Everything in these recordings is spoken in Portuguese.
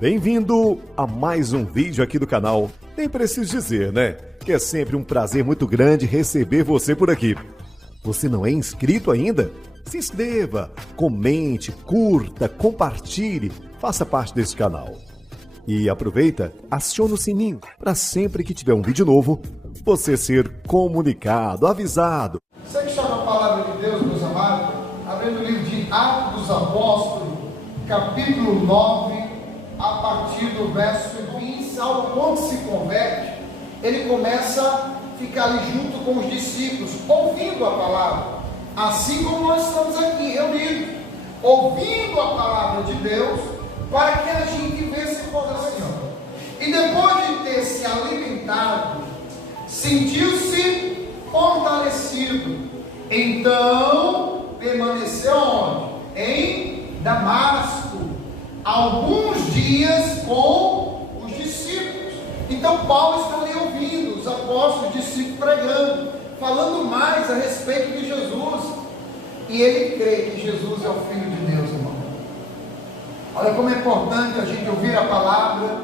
Bem-vindo a mais um vídeo aqui do canal. Nem preciso dizer, né? Que é sempre um prazer muito grande receber você por aqui. Você não é inscrito ainda? Se inscreva, comente, curta, compartilhe, faça parte desse canal. E aproveita, aciona o sininho para sempre que tiver um vídeo novo, você ser comunicado, avisado. Você que está na palavra de Deus, meus amados, abrindo o livro de Atos dos Apóstolos, capítulo 9, a partir do verso 20, Saulo, quando se converte, ele começa a ficar ali junto com os discípulos, ouvindo a palavra, assim como nós estamos aqui reunidos, ouvindo a palavra de Deus, para que a gente visse coração. E depois de ter se alimentado, sentiu-se fortalecido. Então permaneceu onde? Em Damasco, alguns dias com os discípulos. Então Paulo está ali ouvindo os apóstolos, os discípulos pregando, falando mais a respeito de Jesus. E ele crê que Jesus é o Filho de Deus, irmão. Olha como é importante a gente ouvir a palavra,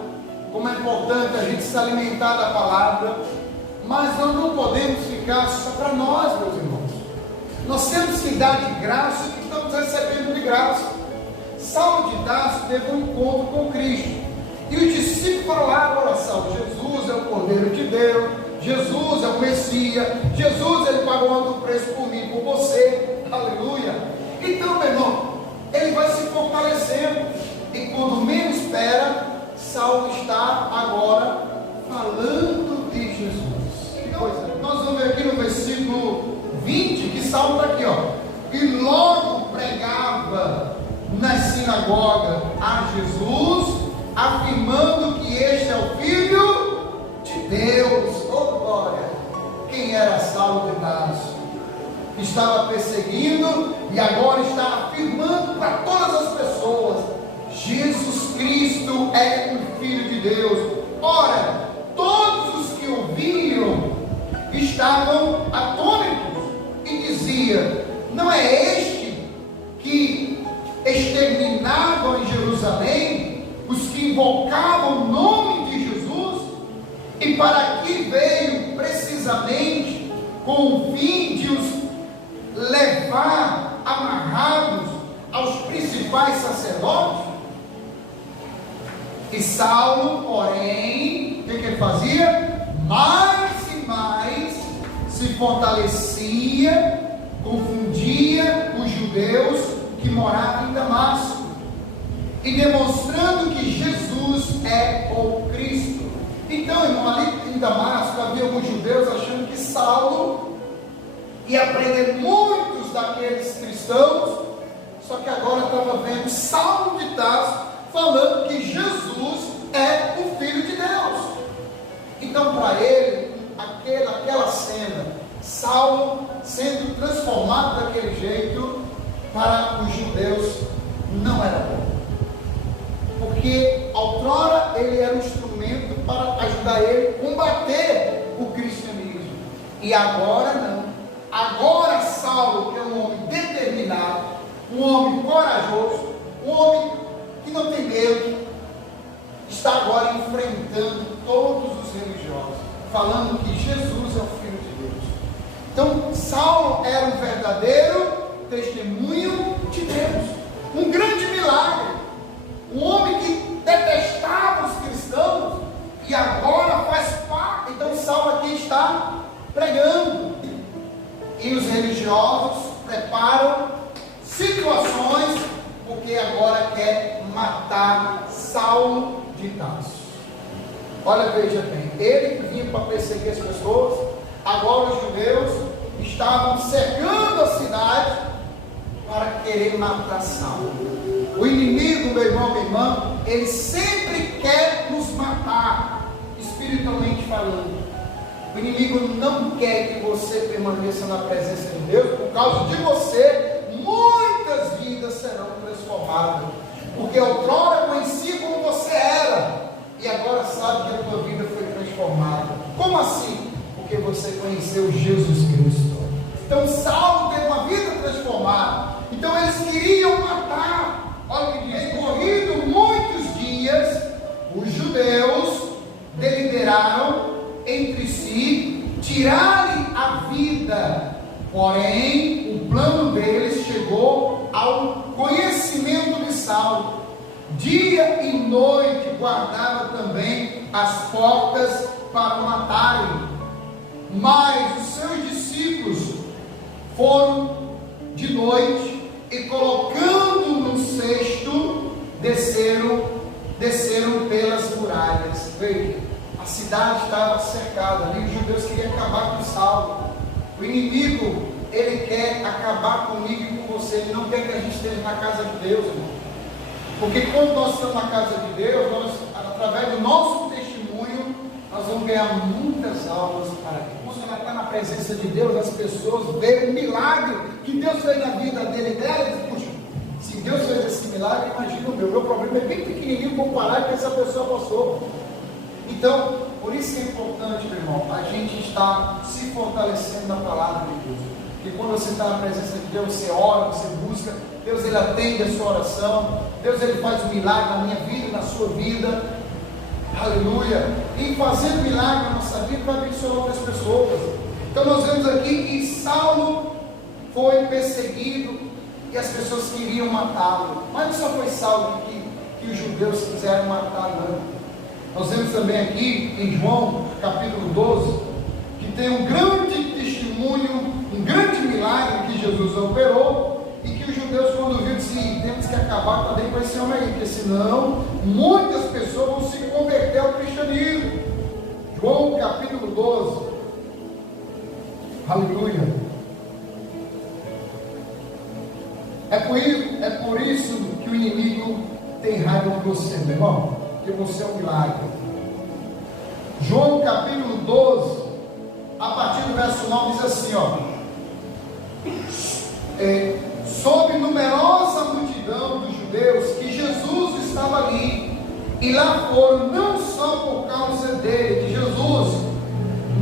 como é importante a gente se alimentar da palavra, mas nós não podemos ficar só para nós, meus irmãos. Nós temos que dar de graça o que estamos recebendo de graça. Saulo de Tarso teve um encontro com Cristo, e os discípulos falaram a oração: Jesus é o Cordeiro de Deus, Jesus é o Messias, Jesus, ele pagou alto preço por mim, por você, aleluia. Então, meu irmão, ele vai se fortalecendo, e quando menos espera, Saulo está agora falando de Jesus. Que coisa. Nós vamos ver aqui no versículo 20, que Saulo está aqui, ó. E logo pregava na sinagoga a Jesus, afirmando que este é o Filho de Deus. Oh glória! Quem era Saulo de Tarso? Estava perseguindo e agora está afirmando para todas as pessoas: Jesus Cristo é o Filho de Deus. Ora, todos os que ouviram estavam atônitos e diziam: não é este que exterminavam em Jerusalém os que invocavam o nome de Jesus? E para que veio precisamente com o fim de os levar amarrados aos principais sacerdotes? E Saulo, porém, o que ele fazia? Mais e mais se fortalecia, confundia os judeus que moravam em Damasco, e demonstrando que Jesus é o Cristo. Então, irmão, ali em Damasco havia alguns judeus achando que Saulo ia prender muitos daqueles cristãos, só que agora estava vendo Saulo de Tarso falando que Jesus é o Filho de Deus. Então, para ele, aquela cena, Saulo sendo transformado daquele jeito, para os judeus não era bom, porque outrora ele era um instrumento para ajudar ele a combater o cristianismo, e agora não. Agora Saulo, que é um homem determinado, um homem corajoso, um homem que não tem medo, está agora enfrentando todos os religiosos, falando que Jesus é o Filho de Deus. Então Saulo era um verdadeiro testemunho de Deus, um grande milagre, um homem que detestava os cristãos e agora faz parte. Então Saulo aqui está pregando, e os religiosos preparam situações, porque agora quer matar Saulo de Tarso. Olha, veja bem, ele que vinha para perseguir as pessoas, agora os judeus estavam cercando a cidade para querer matar Saulo. O inimigo, meu irmão, minha irmã, ele sempre quer nos matar, espiritualmente falando. O inimigo não quer que você permaneça na presença de Deus. Por causa de você, muitas vidas serão transformadas, porque outrora conhecia como você era, e agora sabe que a tua vida foi transformada. Como assim? Porque você conheceu Jesus Cristo. Então Saulo teve uma vida Então eles queriam matar. Olha o que diz: corrido muitos dias, dia e noite guardava também as portas para matarem. Mas os seus discípulos foram de noite e, colocando no cesto, desceram pelas muralhas. Veja, a cidade estava cercada ali, os judeus queriam acabar com Saulo. O inimigo, ele quer acabar comigo e com você. Ele não quer que a gente esteja na casa de Deus, irmão. Porque quando nós estamos na casa de Deus, nós, através do nosso testemunho, nós vamos ganhar muitas almas para Deus. Quando ela está na presença de Deus, as pessoas veem o milagre que Deus fez na vida dele e dela, e dizem: puxa, se Deus fez esse milagre, imagina o meu problema é bem pequenininho comparado com o que essa pessoa passou. Então, por isso que é importante, meu irmão, a gente estar se fortalecendo na palavra de Deus. Porque quando você está na presença de Deus, você ora, você busca, Deus ele atende a sua oração, Deus ele faz um milagre na minha vida, na sua vida. Aleluia! E fazendo milagre na nossa vida, vai abençoar outras pessoas. Então nós vemos aqui que Saulo foi perseguido e as pessoas queriam matá-lo. Mas não só foi Saulo que os judeus quiseram matar, não. Nós vemos também aqui em João, capítulo 12, que tem um grande testemunho, um grande milagre que Jesus operou, e que os judeus, quando viram, disseram: temos que acabar também com esse homem aí, porque senão muitas pessoas vão se converter ao cristianismo. João capítulo 12, aleluia. É por isso que o inimigo tem raiva de você, meu irmão, porque você é um milagre. João capítulo 12, a partir do verso 9, diz assim, sob numerosa multidão dos judeus, que Jesus estava ali, e lá foram não só por causa dele, de Jesus,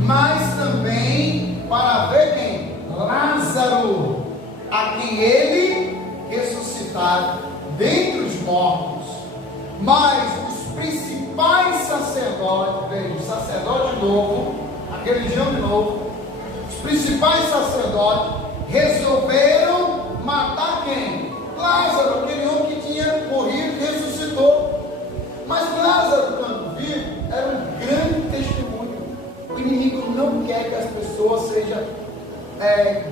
mas também para ver quem? Lázaro, a quem ele ressuscitara dentre os mortos. Mas os principais sacerdotes, veja, o sacerdote novo, a religião de novo, os principais sacerdotes resolveram matar quem? Lázaro, aquele homem que tinha morrido e ressuscitou. Mas Lázaro, quando vivo, era um grande testemunho. O inimigo não quer que as pessoas sejam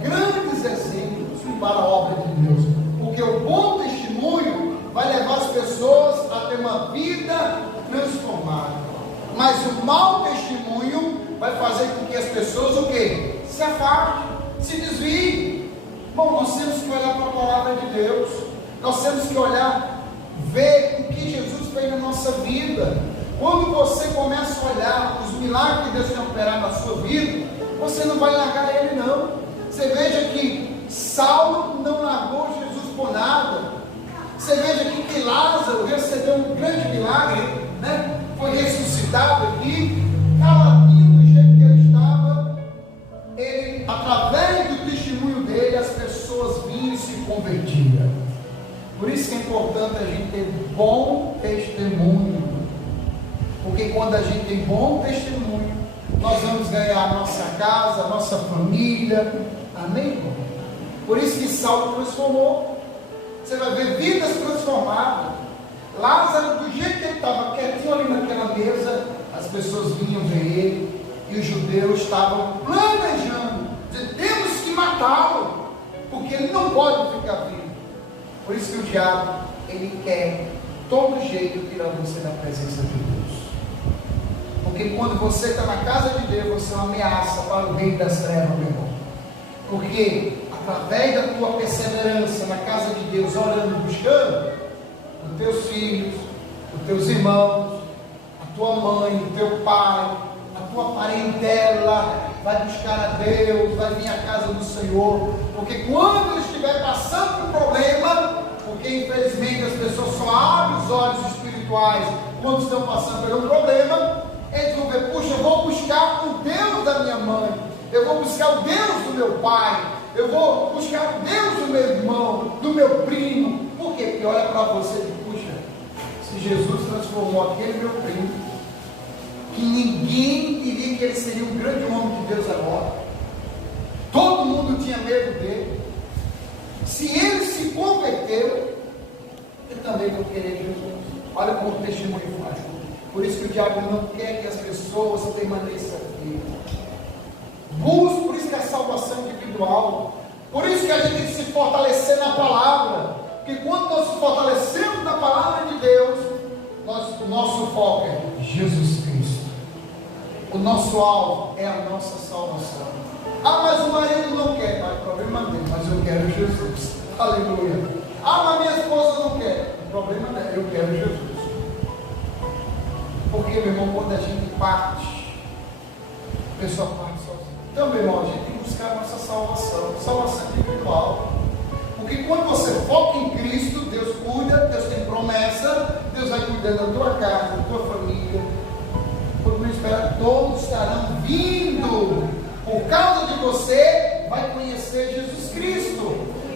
grandes exemplos para a obra de Deus, porque o bom testemunho vai levar as pessoas a ter uma vida transformada. Mas o mau testemunho vai fazer com que as pessoas o quê? Se afastem, se desviem. Bom, nós temos que olhar para a palavra de Deus. Nós temos que olhar, ver o que Jesus fez na nossa vida. Quando você começa a olhar os milagres que Deus tem operado na sua vida, você não vai largar ele, não. Você veja que Saulo não largou Jesus por nada. Você veja aqui que Lázaro recebeu um grande milagre, né? Foi ressuscitado aqui, caladinho do jeito que ele estava. Ele, através do testemunho dele, as pessoas vinham e se convertiam. Por isso que é importante a gente ter bom testemunho, porque quando a gente tem bom testemunho, nós vamos ganhar a nossa casa, a nossa família. Amém, irmão? Por isso que Saulo transformou. Você vai ver vidas transformadas. Lázaro, do jeito que ele estava quietinho ali naquela mesa, as pessoas vinham ver ele, e os judeus estavam planejando, dizendo: temos que matá-lo, porque ele não pode ficar vivo. Por isso que o diabo, ele quer todo jeito tirar você da presença de Deus. Porque quando você está na casa de Deus, você é uma ameaça para o reino das trevas, meu irmão. Porque através da tua perseverança na casa de Deus, orando, buscando, os teus filhos, os teus irmãos, a tua mãe, o teu pai, a tua parentela vai buscar a Deus, vai vir à casa do Senhor. Porque quando eles estiver passando por problema, porque infelizmente as pessoas só abrem os olhos espirituais quando estão passando por um problema, eles vão ver: puxa, eu vou buscar o Deus da minha mãe, eu vou buscar o Deus do meu pai, eu vou buscar o Deus do meu irmão, do meu primo. Por quê? Porque olha para você e diz: puxa, se Jesus transformou aquele meu primo, que ninguém diria que ele seria um grande homem de Deus agora, todo mundo tinha medo dele, se ele se converteu, eu também vou querer Jesus. Olha como o testemunho faz. Por isso que o diabo não quer que as pessoas permaneçam firmes. Por isso que a salvação individual. Por isso que a gente tem que se fortalecer na palavra. Porque quando nós nos fortalecemos na palavra de Deus, o nosso foco é Jesus Cristo. O nosso alvo é a nossa salvação. Ah, mas o marido não quer. Não é problema dele, mas eu quero Jesus. Aleluia. Ah, mas minha esposa não quer. O problema dela, eu quero Jesus. Porque, meu irmão, quando a gente parte, a pessoa parte sozinha. Então, meu irmão, a gente tem que buscar a nossa salvação individual. Porque quando você foca em Cristo, Deus cuida, Deus tem promessa, Deus vai cuidando da tua casa, da tua família. Quando espera, todos estarão vindo. Por causa de você, vai conhecer Jesus Cristo.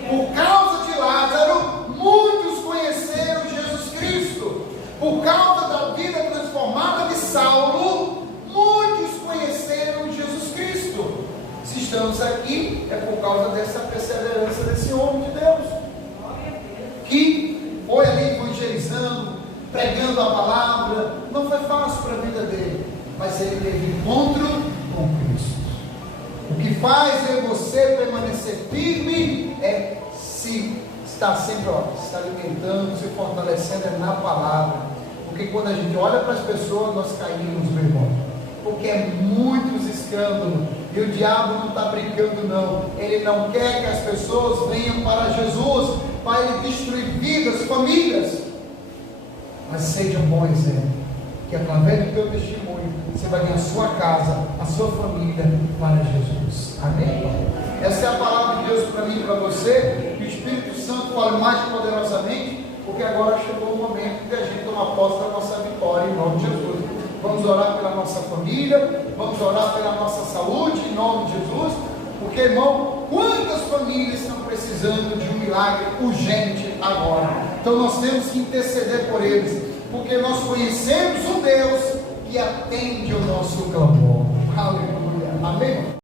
Por causa de Lázaro, muitos conheceram Jesus Cristo. Por causa da vida transformada de Saulo, muitos conheceram Jesus Cristo. Se estamos aqui, é por causa dessa perseverança desse homem de Deus, que foi ali evangelizando, pregando a palavra. Não foi fácil para a vida dele, mas ele teve encontro com Cristo. O que faz eu e você permanecer firme é se estar sempre se alimentando, se fortalecendo na palavra. Porque quando a gente olha para as pessoas, nós caímos, meu irmão. Porque é muitos escândalos. E o diabo não está brincando, não. Ele não quer que as pessoas venham para Jesus, para ele destruir vidas, famílias. Mas seja um bom exemplo, que através do teu testemunho, você vai ganhar a sua casa, a sua família para Jesus. Amém? Essa é a palavra de Deus para mim e para você. Que o Espírito Santo fale mais poderosamente, porque agora chegou o momento de a gente tomar posse da nossa vitória em nome de Jesus. Vamos orar pela nossa família, vamos orar pela nossa saúde em nome de Jesus, porque, irmão, quantas famílias estão precisando de um milagre urgente agora? Então nós temos que interceder por eles, porque nós conhecemos um Deus que atende o nosso clamor. Aleluia. Amém?